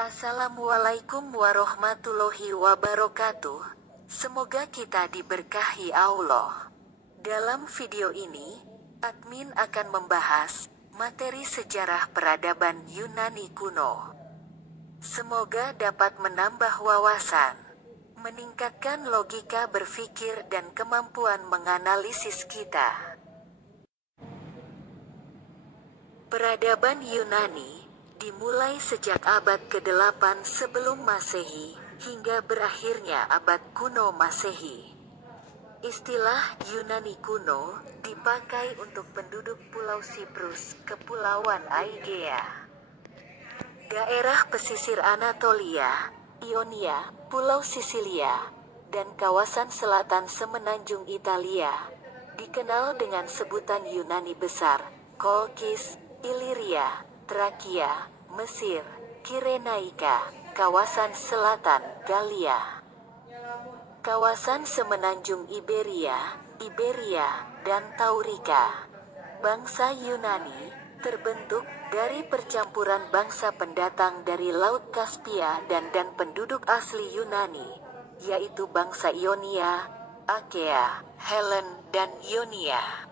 Assalamualaikum warahmatullahi wabarakatuh. Semoga kita diberkahi Allah. Dalam video ini, admin akan membahas materi sejarah peradaban Yunani kuno. Semoga dapat menambah wawasan, meningkatkan logika berpikir dan kemampuan menganalisis kita. Peradaban Yunani dimulai sejak abad ke-8 sebelum Masehi hingga berakhirnya abad kuno Masehi. Istilah Yunani kuno dipakai untuk penduduk Pulau Siprus, Kepulauan Aegea, daerah pesisir Anatolia, Ionia, Pulau Sisilia, dan kawasan selatan semenanjung Italia, dikenal dengan sebutan Yunani Besar, Kolkis, Iliria, Trakia, Mesir, Kirenaika, kawasan selatan Galia, kawasan semenanjung Iberia, dan Taurika. Bangsa Yunani terbentuk dari percampuran bangsa pendatang dari Laut Kaspia dan penduduk asli Yunani, yaitu bangsa Ionia, Achaea, Helen, dan Ionia.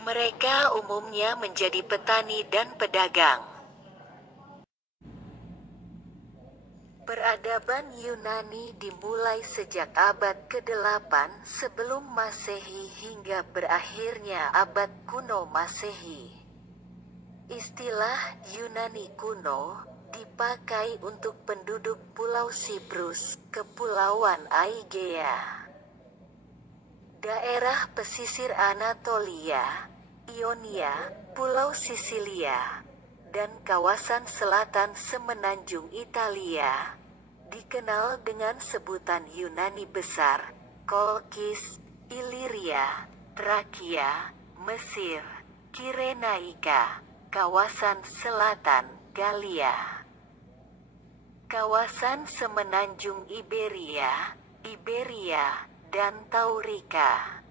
Mereka umumnya menjadi petani dan pedagang. Peradaban Yunani dimulai sejak abad ke-8 sebelum Masehi hingga berakhirnya abad kuno Masehi. Istilah Yunani kuno dipakai untuk penduduk Pulau Siprus, Kepulauan Aegea, daerah pesisir Anatolia, Ionia, Pulau Sisilia, dan kawasan selatan semenanjung Italia, dikenal dengan sebutan Yunani Besar, Kolkis, Iliria, Trakia, Mesir, Kirenaika, kawasan selatan Galia, kawasan semenanjung Iberia, dan Taurika.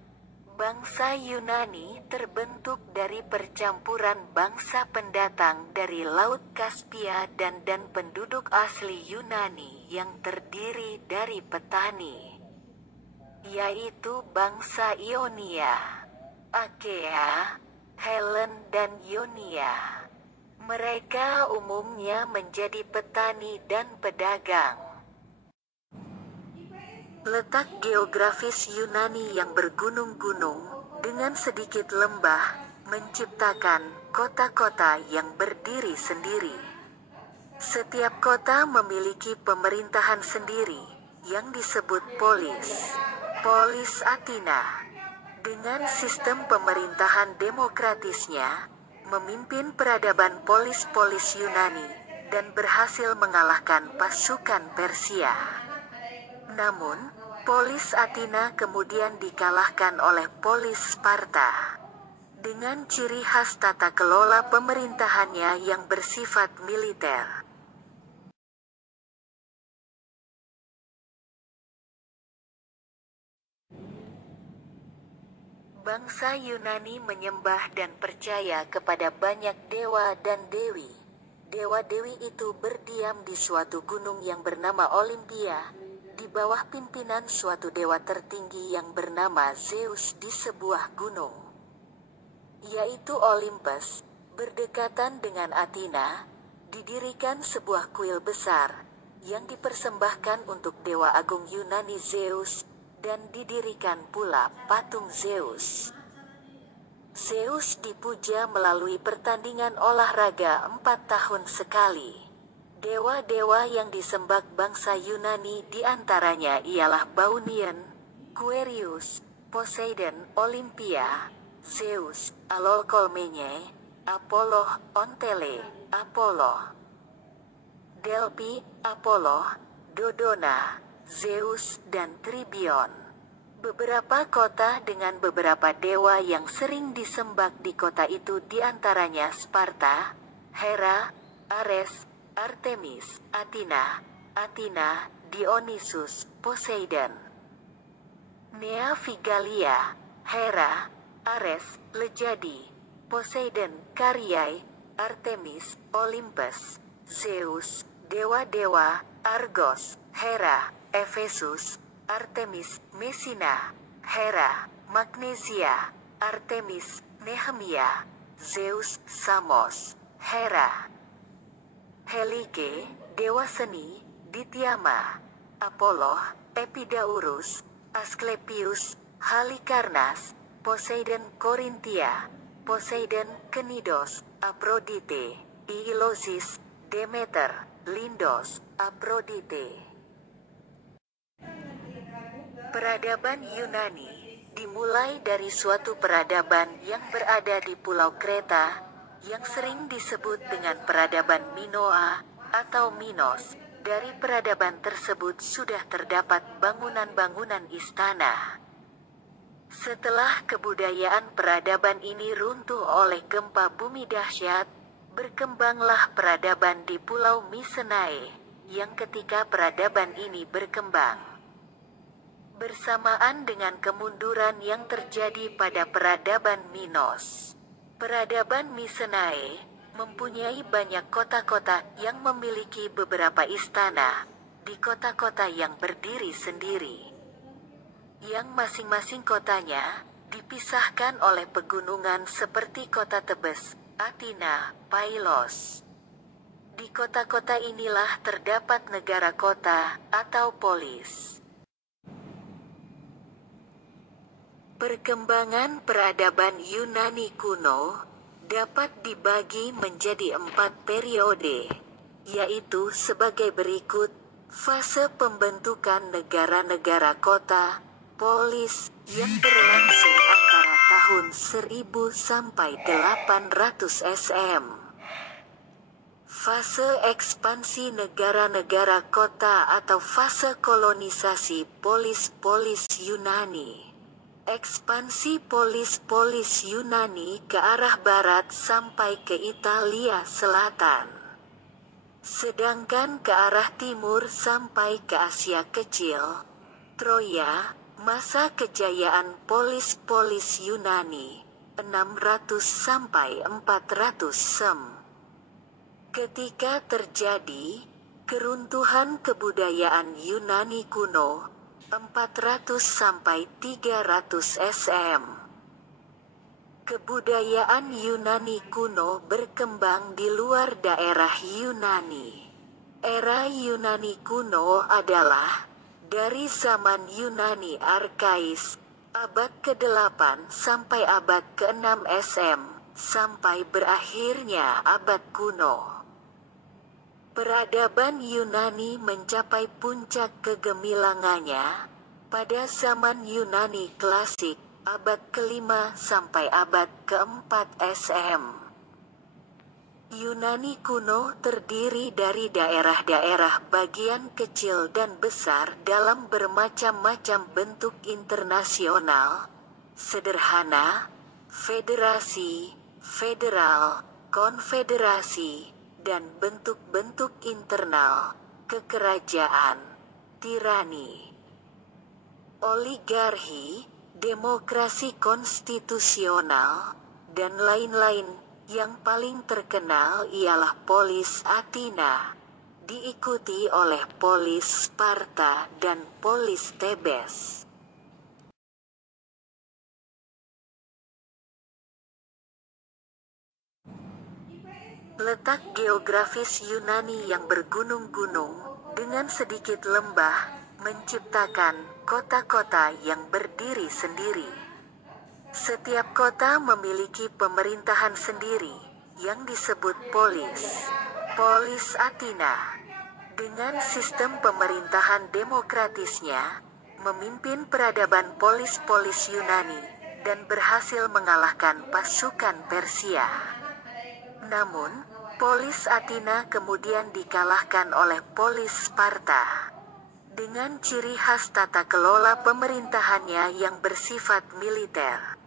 Bangsa Yunani terbentuk dari percampuran bangsa pendatang dari Laut Kaspia dan penduduk asli Yunani yang terdiri dari petani, yaitu bangsa Ionia, Achaea, Helen, dan Ionia. Mereka umumnya menjadi petani dan pedagang. Letak geografis Yunani yang bergunung-gunung, dengan sedikit lembah, menciptakan kota-kota yang berdiri sendiri. Setiap kota memiliki pemerintahan sendiri, yang disebut polis. Polis Athena, dengan sistem pemerintahan demokratisnya, memimpin peradaban polis-polis Yunani, dan berhasil mengalahkan pasukan Persia. Namun, polis Athena kemudian dikalahkan oleh polis Sparta. Dengan ciri khas tata kelola pemerintahannya yang bersifat militer. Bangsa Yunani menyembah dan percaya kepada banyak dewa dan dewi. Dewa-dewi itu berdiam di suatu gunung yang bernama Olympia, di bawah pimpinan suatu dewa tertinggi yang bernama Zeus di sebuah gunung, yaitu Olympus. Berdekatan dengan Athena, didirikan sebuah kuil besar, yang dipersembahkan untuk dewa agung Yunani Zeus, dan didirikan pula patung Zeus. Zeus dipuja melalui pertandingan olahraga 4 tahun sekali. Dewa-dewa yang disembah bangsa Yunani diantaranya ialah Baunion, Quirius, Poseidon, Olympia, Zeus, Alolkolmenye, Apollo, Ontele, Apollo, Delphi, Apollo, Dodona, Zeus, dan Tribion. Beberapa kota dengan beberapa dewa yang sering disembah di kota itu diantaranya Sparta, Hera, Ares, Artemis, Athena, Dionysus, Poseidon, Nea Figalia, Hera, Ares, Lejadi, Poseidon, Karyai, Artemis, Olympus, Zeus, dewa-dewa, Argos, Hera, Efesus, Artemis, Messina, Hera, Magnesia, Artemis, Nehemia, Zeus, Samos, Hera, Helike, dewa seni, Dityama, Apollo, Epidaurus, Asklepius, Halikarnas, Poseidon Korintia, Poseidon Kenidos, Aphrodite, Ilosis, Demeter, Lindos, Aphrodite. Peradaban Yunani dimulai dari suatu peradaban yang berada di Pulau Kreta, yang sering disebut dengan peradaban Minoa atau Minos. Dari peradaban tersebut sudah terdapat bangunan-bangunan istana. Setelah kebudayaan peradaban ini runtuh oleh gempa bumi dahsyat, berkembanglah peradaban di Pulau Mycenae, yang ketika peradaban ini berkembang bersamaan dengan kemunduran yang terjadi pada peradaban Minos. Peradaban Mycenae mempunyai banyak kota-kota yang memiliki beberapa istana di kota-kota yang berdiri sendiri, yang masing-masing kotanya dipisahkan oleh pegunungan seperti kota Tebes, Athena, Pylos. Di kota-kota inilah terdapat negara kota atau polis. Perkembangan peradaban Yunani kuno dapat dibagi menjadi 4 periode, yaitu sebagai berikut: fase pembentukan negara-negara kota, polis, yang berlangsung antara tahun 1000 sampai 800 SM. Fase ekspansi negara-negara kota atau fase kolonisasi polis-polis Yunani. Ekspansi polis-polis Yunani ke arah barat sampai ke Italia Selatan. Sedangkan ke arah timur sampai ke Asia Kecil, Troya, masa kejayaan polis-polis Yunani, 600 sampai 400 Sem. Ketika terjadi keruntuhan kebudayaan Yunani kuno, 400 sampai 300 SM. Kebudayaan Yunani kuno berkembang di luar daerah Yunani. Era Yunani kuno adalah dari zaman Yunani Arkais, abad ke-8 sampai abad ke-6 SM, sampai berakhirnya abad kuno. Peradaban Yunani mencapai puncak kegemilangannya pada zaman Yunani klasik, abad ke-5 sampai abad ke-4 SM. Yunani kuno terdiri dari daerah-daerah bagian kecil dan besar dalam bermacam-macam bentuk internasional, sederhana, federasi, federal, konfederasi, dan bentuk-bentuk internal, kekerajaan, tirani, oligarki, demokrasi konstitusional, dan lain-lain. Yang paling terkenal ialah polis Athena, diikuti oleh polis Sparta dan polis Tebes. Letak geografis Yunani yang bergunung-gunung, dengan sedikit lembah, menciptakan kota-kota yang berdiri sendiri. Setiap kota memiliki pemerintahan sendiri, yang disebut polis. Polis Athena, dengan sistem pemerintahan demokratisnya, memimpin peradaban polis-polis Yunani, dan berhasil mengalahkan pasukan Persia. Namun, polis Athena kemudian dikalahkan oleh polis Sparta. Dengan ciri khas tata kelola pemerintahannya yang bersifat militer.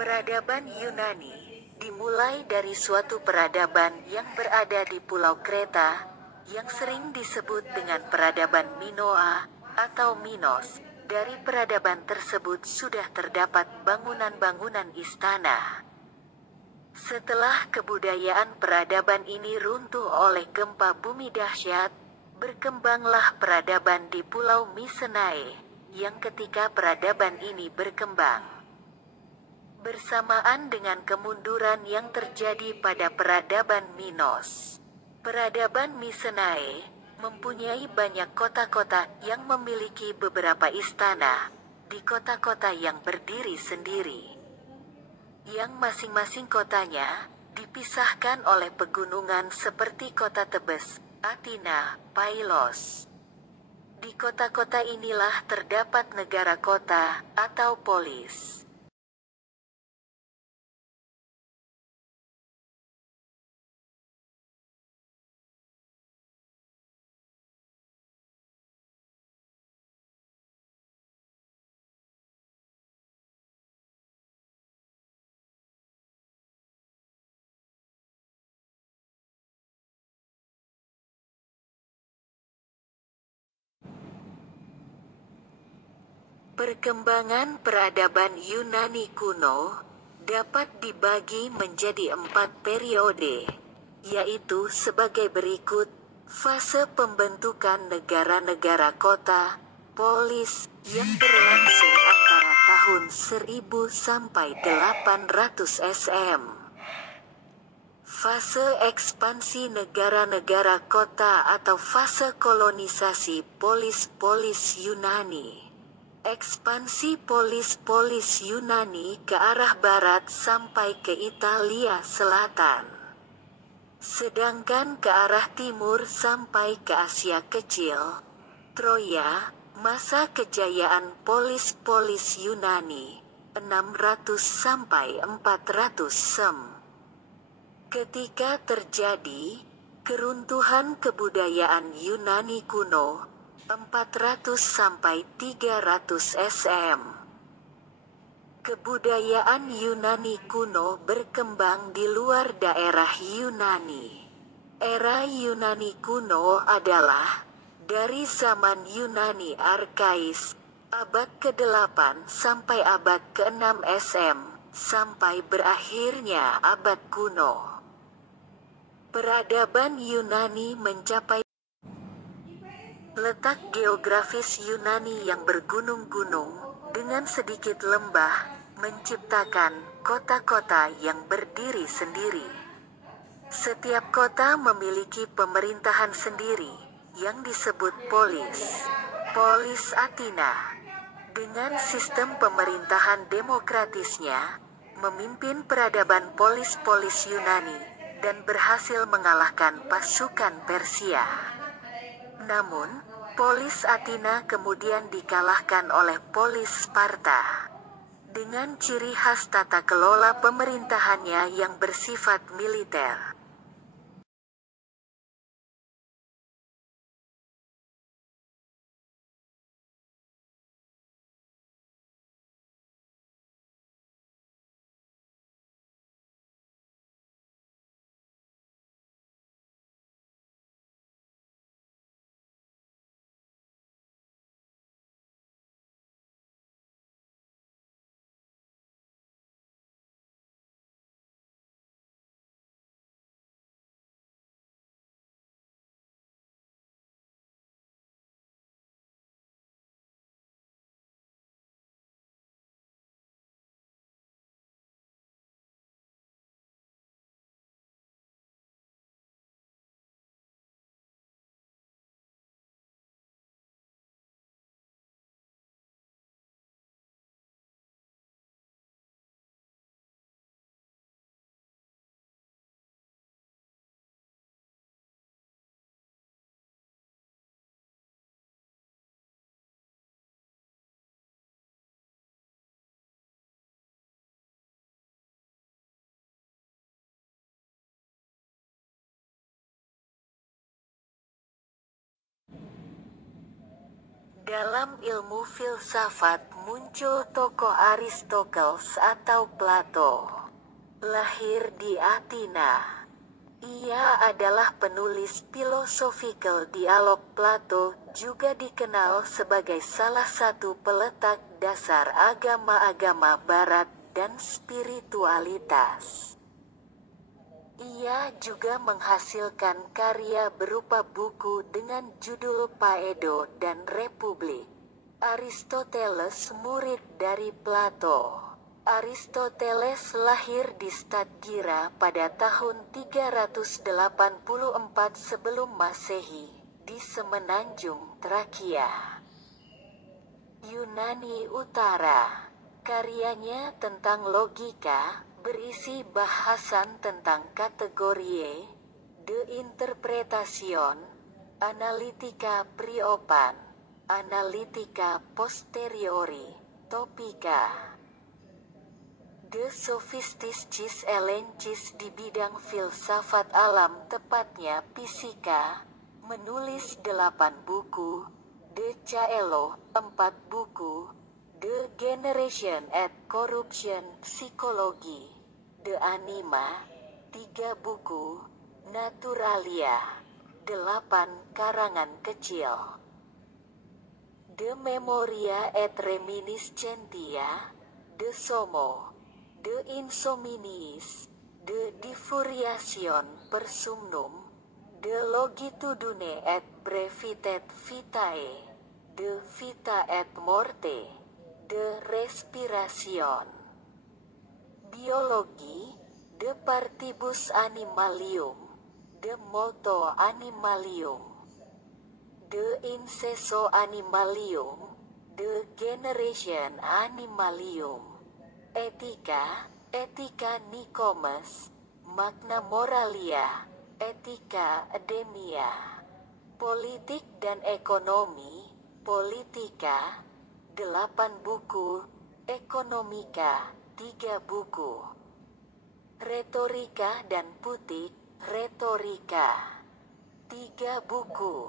Peradaban Yunani dimulai dari suatu peradaban yang berada di Pulau Kreta, yang sering disebut dengan peradaban Minoa atau Minos. Dari peradaban tersebut sudah terdapat bangunan-bangunan istana. Setelah kebudayaan peradaban ini runtuh oleh gempa bumi dahsyat, berkembanglah peradaban di Pulau Mycenae, yang ketika peradaban ini berkembang bersamaan dengan kemunduran yang terjadi pada peradaban Minos. Peradaban Mycenae mempunyai banyak kota-kota yang memiliki beberapa istana di kota-kota yang berdiri sendiri, yang masing-masing kotanya dipisahkan oleh pegunungan seperti kota Tebes, Athena, Pylos. Di kota-kota inilah terdapat negara kota atau polis. Perkembangan peradaban Yunani kuno dapat dibagi menjadi 4 periode, yaitu sebagai berikut: fase pembentukan negara-negara kota, polis, yang berlangsung antara tahun 1000 sampai 800 SM. Fase ekspansi negara-negara kota atau fase kolonisasi polis-polis Yunani. Ekspansi polis-polis Yunani ke arah barat sampai ke Italia Selatan. Sedangkan ke arah timur sampai ke Asia Kecil, Troya, masa kejayaan polis-polis Yunani, 600 sampai 400 sem. Ketika terjadi keruntuhan kebudayaan Yunani kuno, 400 sampai 300 SM. Kebudayaan Yunani kuno berkembang di luar daerah Yunani. Era Yunani kuno adalah dari zaman Yunani Arkais, abad ke-8 sampai abad ke-6 SM, sampai berakhirnya abad kuno. Peradaban Yunani mencapai letak geografis Yunani yang bergunung-gunung, dengan sedikit lembah, menciptakan kota-kota yang berdiri sendiri. Setiap kota memiliki pemerintahan sendiri, yang disebut polis. Polis Athena, dengan sistem pemerintahan demokratisnya, memimpin peradaban polis-polis Yunani, dan berhasil mengalahkan pasukan Persia. Namun, polis Athena kemudian dikalahkan oleh polis Sparta. Dengan ciri khas tata kelola pemerintahannya yang bersifat militer. Dalam ilmu filsafat muncul tokoh Aristoteles atau Plato. Lahir di Athena. Ia adalah penulis philosophical dialog. Plato juga dikenal sebagai salah satu peletak dasar agama-agama Barat dan spiritualitas. Ia juga menghasilkan karya berupa buku dengan judul Phaedo dan Republik. Aristoteles murid dari Plato. Aristoteles lahir di Stagira pada tahun 384 sebelum Masehi, di Semenanjung Trakia, Yunani Utara. Karyanya tentang logika berisi bahasan tentang kategorie, de interpretation, analitika priopan, analitika posteriori, topika, de sophistiscis elencis di bidang filsafat alam, tepatnya fisika, menulis 8 buku, de caelo 4 buku, de generation and corruption psikologi, de anima 3 buku, naturalia 8 karangan kecil, de memoria et reminiscentia, de somo, de insomniis, de diffuriation persumnum, de longitudine et brevitate vitae, de vita et morte, de respiration. Biologi, de partibus animalium, de moto animalium, de incesso animalium, de generation animalium. Etika, etika Nicomaus, magna moralia, etika Ademia. Politik dan ekonomi, politika, 8 buku, ekonomika, 3 buku. Retorika dan putik, retorika, 3 buku.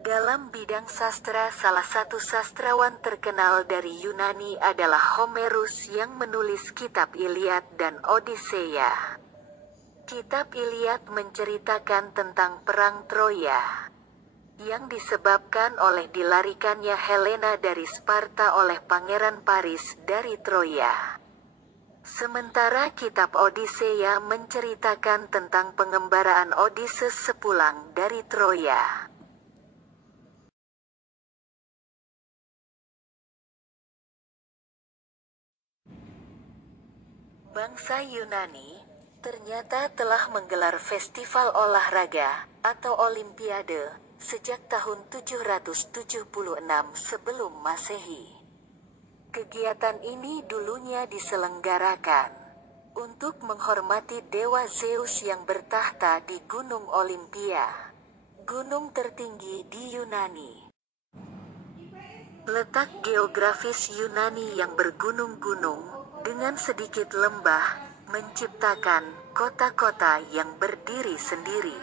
Dalam bidang sastra, salah satu sastrawan terkenal dari Yunani adalah Homerus yang menulis kitab Iliad dan Odisseia. Kitab Iliad menceritakan tentang perang Troya, yang disebabkan oleh dilarikannya Helena dari Sparta oleh Pangeran Paris dari Troya. Sementara kitab Odisseia menceritakan tentang pengembaraan Odysseus sepulang dari Troya. Bangsa Yunani ternyata telah menggelar festival olahraga atau Olimpiade sejak tahun 776 sebelum Masehi. Kegiatan ini dulunya diselenggarakan untuk menghormati dewa Zeus yang bertahta di Gunung Olimpia, gunung tertinggi di Yunani. Letak geografis Yunani yang bergunung-gunung dengan sedikit lembah menciptakan kota-kota yang berdiri sendiri.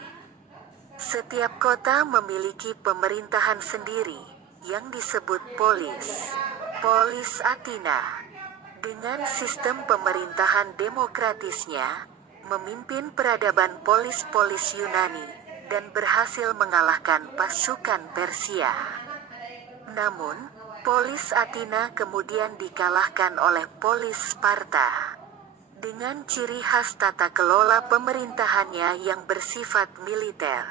Setiap kota memiliki pemerintahan sendiri yang disebut polis. Polis Athena, dengan sistem pemerintahan demokratisnya, memimpin peradaban polis-polis Yunani dan berhasil mengalahkan pasukan Persia. Namun, polis Athena kemudian dikalahkan oleh polis Sparta. Dengan ciri khas tata kelola pemerintahannya yang bersifat militer.